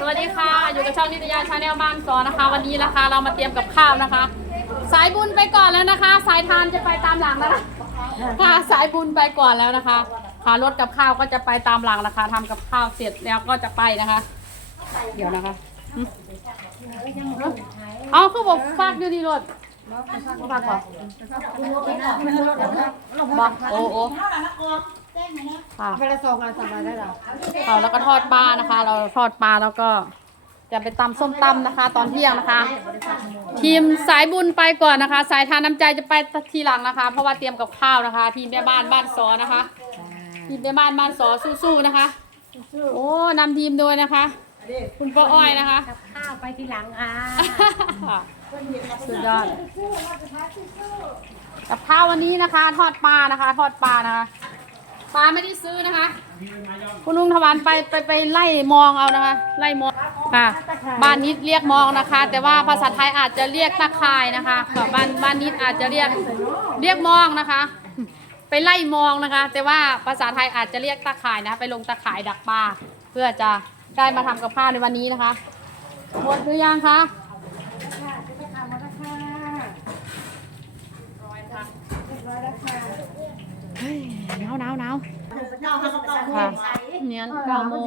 สวัสดีค่ะ อยู่กับช่องนิตยาชาแนลบ้านสอนนะคะ วันนี้นะคะ เรามาเตรียมกับข้าวนะคะ สายบุญไปก่อนแล้วนะคะ สายทานจะไปตามหลังนะคะค่ะสายบุญไปก่อนแล้วนะคะค่ะรถกับข้าวก็จะไปตามหลังนะคะทำกับข้าวเสร็จแล้วก็จะไปนะคะ เดี๋ยวนะคะเอาคือบอกฝากอยู่ดีรถฝากก่อนบอกโอ้โอ้ ค่ะไปละสองอันสามอันได้หรอค่ะแล้วก็ทอดปลานะคะ เราทอดปลาแล้วก็จะไปตำส้มตำนะคะ ตอนเที่ยงนะคะ ทีมสายบุญไปก่อนนะคะ สายทานน้ำใจจะไปทีหลังนะคะ เพราะว่าเตรียมกับข้าวนะคะ ทีมแม่บ้านบ้านสอนะคะ ทีมแม่บ้านบ้านสอสู้ๆนะคะโอ้นำทีมโดยนะคะ คุณป้าอ้อยนะคะข้าวไปทีหลังอะค่ะสุดยอดกับข้าววันนี้นะคะ ทอดปลานะคะ ทอดปลานะคะ ปลาไม่ได้ซื้อนะคะ คุณลุงถวันไปไปไปไล่มองเอานะคะ ไล่มองค่ะ บ้านนิดเรียกมองนะคะ แต่ว่าภาษาไทยอาจจะเรียกตะข่ายนะคะค่ะบ้านบ้านนิดอาจจะเรียกเรียกมองนะคะ ไปไล่มองนะคะ แต่ว่าภาษาไทยอาจจะเรียกตะข่ายนะะไปลงตะข่ายดักปลาเพื่อจะได้มาทำกับข้าวในวันนี้นะคะหมดหรือยังคะ หนาวหนาวหนาวค่ะเนี่ยเก้าโมง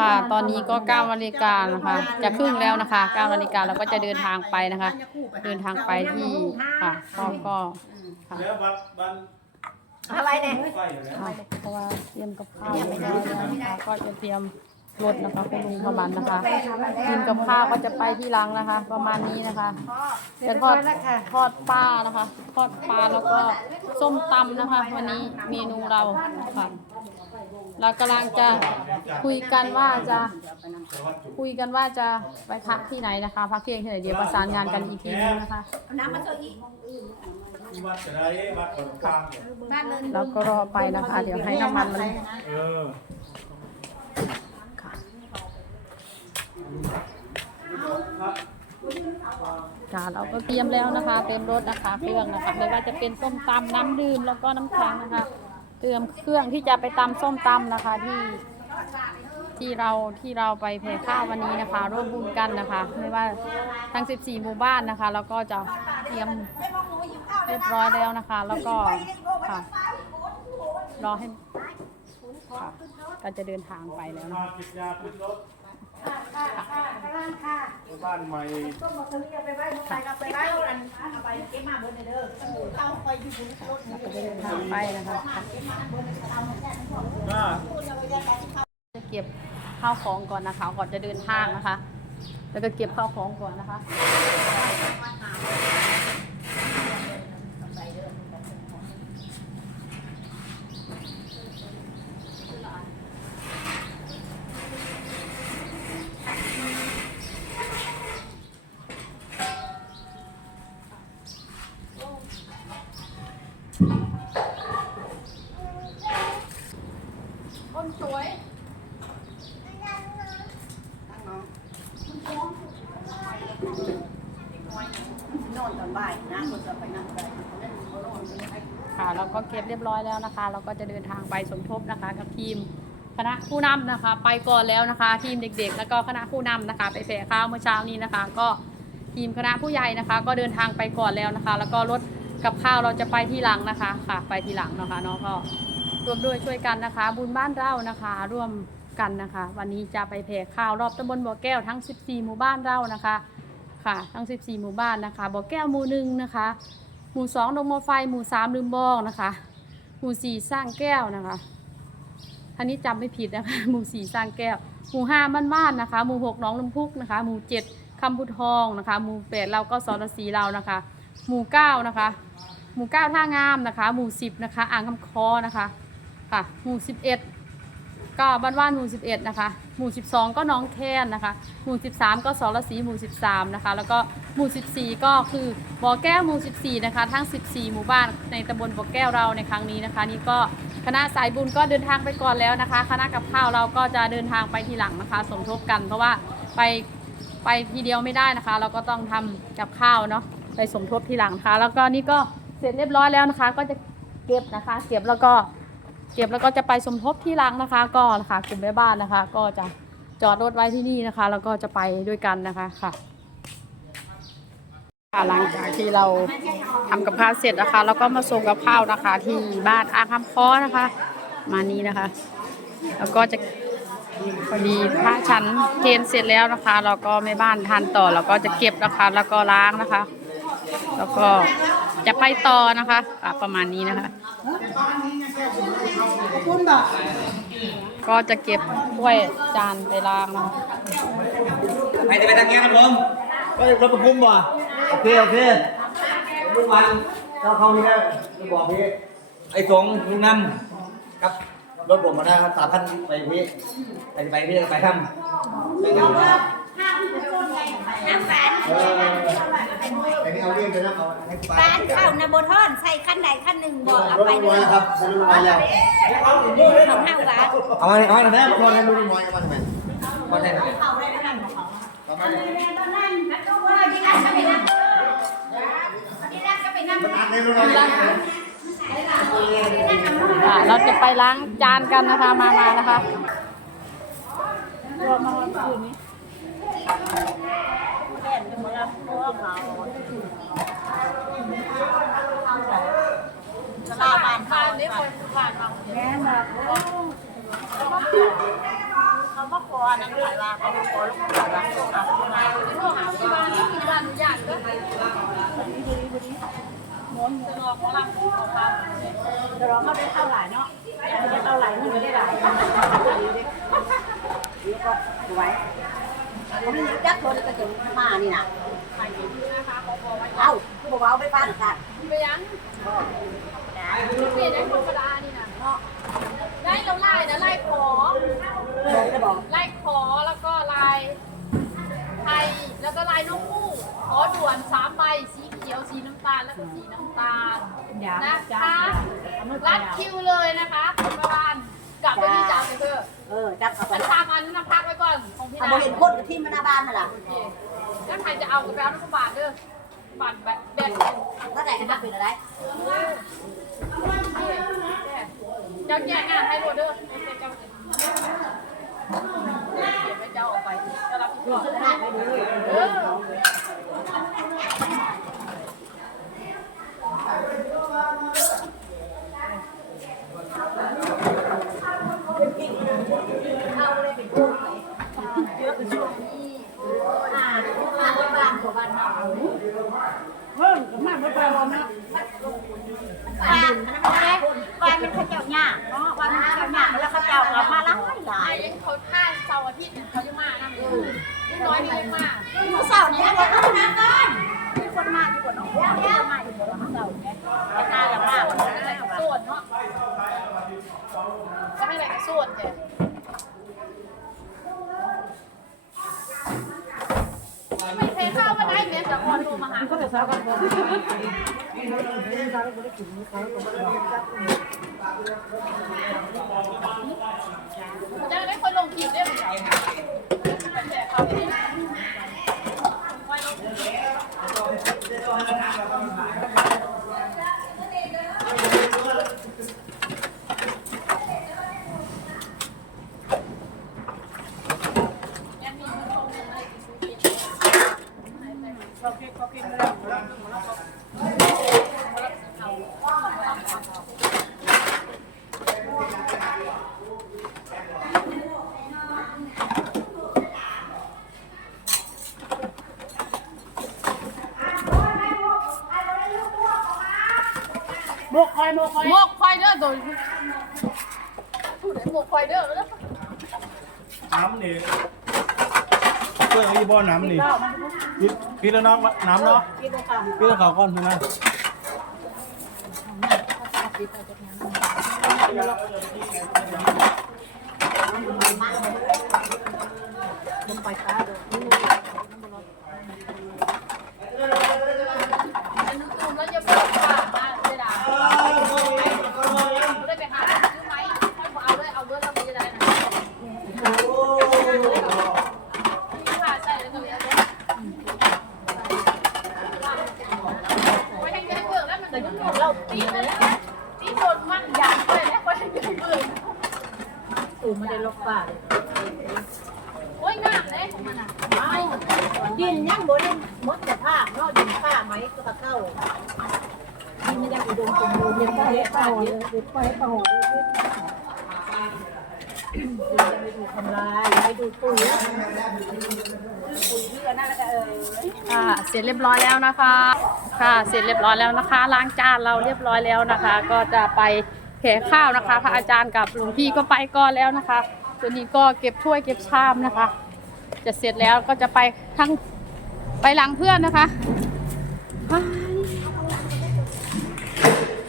ค่ะ ตอนนี้ก็เก้านาฬิกานะคะ จะครึ่งแล้วนะคะเก้านาฬิกาเราก็จะเดินทางไปนะคะ เดินทางไปที่ค่ะก็ก็ค่ะแล้วบัตรบัตรอะไรเนี่ยไฟอยู่แล้วค่ะเพราะว่าเตรียมกับข้าวไว้แล้วนะคะก็จะเตรียม รถนะคะคุณลุงพมันนะคะเตรียมกับข้าวก็จะไปที่หลังนะคะ ประมาณนี้นะคะจะทอดทอดปลานะคะ ทอดปลาแล้วก็ส้มตำนะคะ วันนี้เมนูเราค่ะเรากำลังจะคุยกันว่าจะคุยกันว่าจะไปพักที่ไหนนะคะพักเที่ยงที่ไหนเดี๋ยวประสานงานกันอีกทีนึงนะคะบัตรจะได้บัตรคนกลางเนี่ยแล้วก็รอไปนะคะ เดี๋ยวให้น้ำมันมันเออ ค่ะเราก็เตรียมแล้วนะคะ เต็มรถนะคะเครื่องนะคะไม่ว่าจะเป็นส้มตำน้ำดื่มแล้วก็น้ำแข็งนะคะ เตรียมเครื่องที่จะไปตำส้มตำนะคะที่ที่เราที่เราไปแผ่ข้าววันนี้นะคะ ร่วมบุญกันนะคะ ไม่ว่าทั้ง 14 หมู่บ้านนะคะแล้วก็จะเตรียมเรียบร้อยแล้วนะคะ แล้วก็ค่ะรอให้ค่ะก็จะเดินทางไปแล้วนะานใหม่ต้มมะเขือไปไว้ไปกับไปไว้อันเอาไปเก็บมาบนเด้อเต้าไปอยู่บนรถไปนะคะอ่าจะเก็บข้าวของก่อนนะคะ ก่อนจะเดินทางนะคะ แล้วก็เก็บข้าวของก่อนนะคะ นอนสบายนะคนจะไปนั่งได้ค่ะเราก็เก็บเรียบร้อยแล้วนะคะ เราก็จะเดินทางไปสมทบนะคะ กับทีมคณะผู้นำนะคะ ไปก่อนแล้วนะคะ ทีมเด็กๆ แล้วก็คณะผู้นำนะคะ ไปแผ่ข้าวเมื่อเช้านี้นะคะ ก็ทีมคณะผู้ใหญ่นะคะ ก็เดินทางไปก่อนแล้วนะคะ แล้วก็รถกับข้าวเราจะไปที่หลังนะคะค่ะ ไปที่หลังนะคะเนาะก็ร่วมด้วยช่วยกันนะคะ บุญบ้านเรานะคะ ร่วมกันนะคะ วันนี้จะไปแผ่ข้าวรอบตำบลบ่อแก้วทั้ง 14 หมู่บ้านเรานะคะ ค่ะ ทั้ง 14 หมู่บ้านนะคะ บ่อแก้วหมู่หนึ่งนะคะ หมู่สองดงมอไฟ หมู่สามลืมบอกนะคะ หมู่สี่สร้างแก้วนะคะ อันนี้จำไม่ผิดนะคะ หมู่สี่สร้างแก้ว หมู่ห้าบ้านบ้านนะคะ หมู่หกหน้องลำพุกนะคะ หมู่เจ็ดคำพุทองนะคะ หมู่แปดเราก็สรสีเรานะคะ หมู่เก้านะคะ หมู่เก้าท่างามนะคะ หมู่สิบนะคะ อ่างคำคอนะคะ ค่ะ หมู่สิบเอ็ดก็บ้านว่านหมู่11นะคะ หมู่ 12 ก็น้องแคนนะคะ หมู่ 13 ก็สรศรีหมู่ 13 นะคะ แล้วก็หมู่ 14 ก็คือบ่อแก้วหมู่ 14 นะคะ ทั้ง 14 หมู่บ้านในตำบลบ่อแก้วเราในครั้งนี้นะคะ นี่ก็คณะสายบุญก็เดินทางไปก่อนแล้วนะคะ คณะกับข้าวเราก็จะเดินทางไปทีหลังนะคะ สมทบกันเพราะว่าไปไปทีเดียวไม่ได้นะคะ เราก็ต้องทำกับข้าวเนาะ ไปสมทบทีหลังนะคะ แล้วก็นี่ก็เสร็จเรียบร้อยแล้วนะคะ ก็จะเก็บนะคะ เก็บแล้วก็ เก็บแล้วก็จะไปสมทบที่หลังนะคะ ก็นะคะกลุ่มแม่บ้านนะคะ ก็จะจอดรถไว้ที่นี่นะคะ แล้วก็จะไปด้วยกันนะคะค่ะหลังจากที่เราทำกับข้าวเสร็จนะคะ แล้วก็มาส่งกับข้าวนะคะ ที่บ้านอาคำค้อนะคะ มานี้นะคะ แล้วก็จะพอดีพระฉันเพลนเสร็จแล้วนะคะ เราก็แม่บ้านทานต่อ แล้วก็จะเก็บนะคะ แล้วก็ล้างนะคะ แล้วก็ จะไปต่อนะคะอะประมาณนี้นะคะ ก็จะเก็บถ้วยจานไปล้างนะคะใครจะไปทางแก้ครับผมก็รถประคุมบ่โอเคโอเคทุกวันเจ้าเขานี่นะจะบอกพี่ไอ้สงลุงน้ำกับรถผมมาได้ครับสามพันไปพี่ไปไปพี่ไปทำไปทำ เออแต่นี่เอาเรื่องไปนะเอาให้ไปบ้านเข้านะโบทอนใส่ขั้นใดขั้นหนึ่งบ่เอารถไปลงเลมายครับรถลงมาแล้วของห้าบาทเอามาเอามาแน่รถลงมาเอามาทำไมมาแน่เอามาเนี่ยมันอัดในรถเราเนี่ยอะเราจะไปล้างจานกันนะคะ มามานะคะ สลาบานเข้านี่คนผ่านมาแม่บอกเขามาขอนั่นขายว่าเขามาขอลูกขายว่าเขาเอาไปโทรหาที่บ้านนี่คือบ้านอนุญาตด้วยม้วนจะรอเขาลังของเขาจะรอเขาได้เท่าไหร่เนาะไม่ได้เท่าไหร่นี่ไม่ได้หลายแล้วก็ไว้เขาไม่ยักษ์คนก็จะมานี่นะ เอ้าบอกว่าเอาไปบ้านกันไปยังเปลี่ยนได้ธรรมดานี่นะได้เราไล่นะไล่ขอไล่ขอแล้วก็ไลายไทยแล้วก็ลายนกคู่ขอด่วนสามใบสีเขียวสีน้ำตาลแล้วก็สีน้ำตาลนะคะรัดคิวเลยนะคะประมาณกลับไปที่จ่าเถอะเออจับเอาไปฉันตามอันนั้นพักไว้ก่อนของพี่นาเห็นคนกับที่มนหน้าบ้านนั่นแหละโอเคแล้วใครจะเอากระเป๋าน้ำบาทเด้อ บัตรแบบแบบก็ไหนจะเป็นอะไรเจ้าแย่งานให้โรเดอร์เจ้าเก็บไว้เจ้าออกไปจะรับผิดชอบเออ อ่ามาบ้านของบ้านเรา เพิ่ม กับมานะบ้านมันไม่ได้บ้านมันเขาเจ้าหญ้าเนาะบ้านมันเขาเจ้าหญ้าแล้วเขาเจ้าก็มาลายหลายยังเขาท่าเสาร์อาทิตย์เนี่เขาจะมานะนิดน้อยนี่ยังมาเมื่อเสาร์นี้เราก็น้ำกันมีคนมาอยู่บนน้องแก้วแก้วมาอยู่บนน้องเสาร์ไงก็น่าจะมากกว่านั้นอะไรกับส่วนเนาะจะให้อะไรกับส่วนแกไม่เคยเข้ามาได้เมส จากคนโทรมาหาก็จะสาวกันบ่จะได้คนลงคลิปได้ไหม แต่เขาไม่ได้หมกควายเด้อตัวพูดถึงหมกควายเด้อแล้วน้ำนี่เพื่อนที่บ่อน้ำนี่พี่พี่แล้วน้องน้ำเนาะพี่แล้วเขาก่อนใช่ไหมผม มันหมดเราตีเลยนะตีโดนมั่งอยากไปแล้วก็ยังเบื่อตูไม่ได้ล็อกบ้าเโอ้ยน้ำเลยไม่ดินยังบ่ได้มดแต่ผ้าเนาะดินผ้าไหมก็ตะเก้าดินไม่ได้อุดมสมบูรณ์ยังไปเป่าเลยไปเป่าไปดูทำลายไปดูปุ๋ ค่ะ เสร็จเรียบร้อยแล้วนะคะ ค่ะ เสร็จเรียบร้อยแล้วนะคะ ล้างจานเราเรียบร้อยแล้วนะคะ ก็จะไปแผ่ข้าวนะคะ พระอาจารย์กับหลวงพี่ก็ไปก่อนแล้วนะคะ ตัวนี้ก็เก็บถ้วยเก็บชามนะคะ จะเสร็จแล้วก็จะไปทั้งไปหลังเพื่อนนะคะว้าย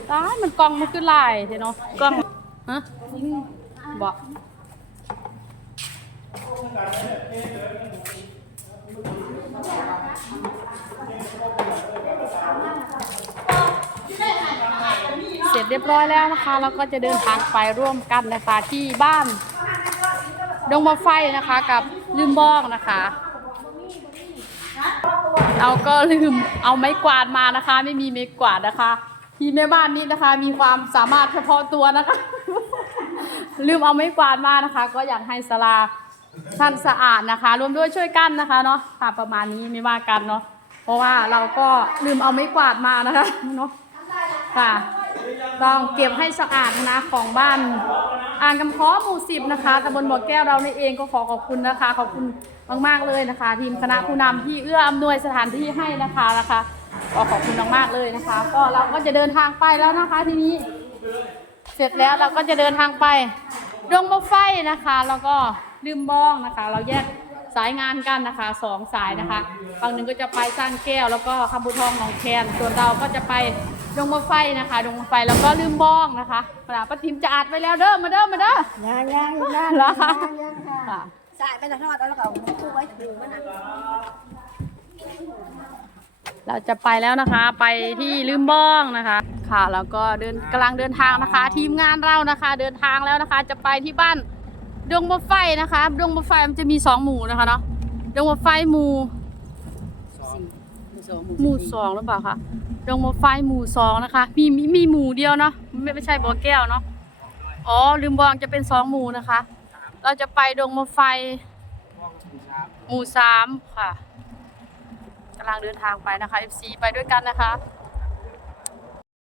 ตายมันกล้องมันคือลายเทเนาะกล้องฮะบอก เสร็จเรียบร้อยแล้วนะคะ แล้วก็จะเดินทางไปร่วมกันนะคะที่บ้าน ดงมะไฟนะคะกับลืมบ้องนะคะ เราก็ลืมเอาไม้กวาดมานะคะ ไม่มีไม้กวาดนะคะ ที่แม่บ้านนี้นะคะ มีความสามารถเฉพาะตัวนะคะ ลืมเอาไม้กวาดมานะคะ ก็อยากให้สลา ท่านสะอาดนะคะ รวมด้วยช่วยกันนะคะเนาะค่ะประมาณนี้ไม่ว่ากันเนาะเพราะว่าเราก็ลืมเอาไม้กวาดมานะคะเนาะค่ะต้องเก็บให้สะอาดนะของบ้านอ่างกำพร้อหมู่สิบนะคะตำบลบ่อแก้วเราในเองก็ขอขอบคุณนะคะ ขอบคุณมากๆเลยนะคะ ทีมคณะผู้นำที่เอื้ออำนวยสถานที่ให้นะคะนะคะก็ขอบคุณมากๆเลยนะคะ ก็เราก็จะเดินทางไปแล้วนะคะทีนี้ เสร็จแล้วเราก็จะเดินทางไปดงมะไฟนะคะ แล้วก็ ลืมบ้องนะคะ เราแยกสายงานกันนะคะสองสายนะคะฝั่งหนึ่งก็จะไปสร้างแก้ว แล้วก็คำพูทองหนองแคนส่วนเราก็จะไปดงมะไฟนะคะดงมะไฟแล้วก็ลืมบ้องนะคะปลาป้าทิมจะอัดไว้แล้วเด้อมาเด้อมาเด้อยังยังยังเหรอคะยังค่ะค่ะสายไปทอดแล้วก็เอาคู่ไว้ถือมันน่ะเราจะไปแล้วนะคะไปที่ลืมบ้องนะคะ ค่ะแล้วก็เดินกำลังเดินทางนะคะ ทีมงานเรานะคะ เดินทางแล้วนะคะ จะไปที่บ้าน ดงมะไฟนะคะดงมะไฟมันจะมีสองหมู่นะคะเนาะดงมะไฟหมู่หมู่สองหรือเปล่าคะดงมะไฟหมู่สองนะคะมีมีมีหมู่เดียวเนาะไม่ไม่ใช่บ่อแก้วเนาะอ๋อลืมบองจะเป็นสองหมู่นะคะ เราจะไปดงมะไฟ หมู่สามค่ะกำลังเดินทางไปนะคะ FC ไปด้วยกันนะคะ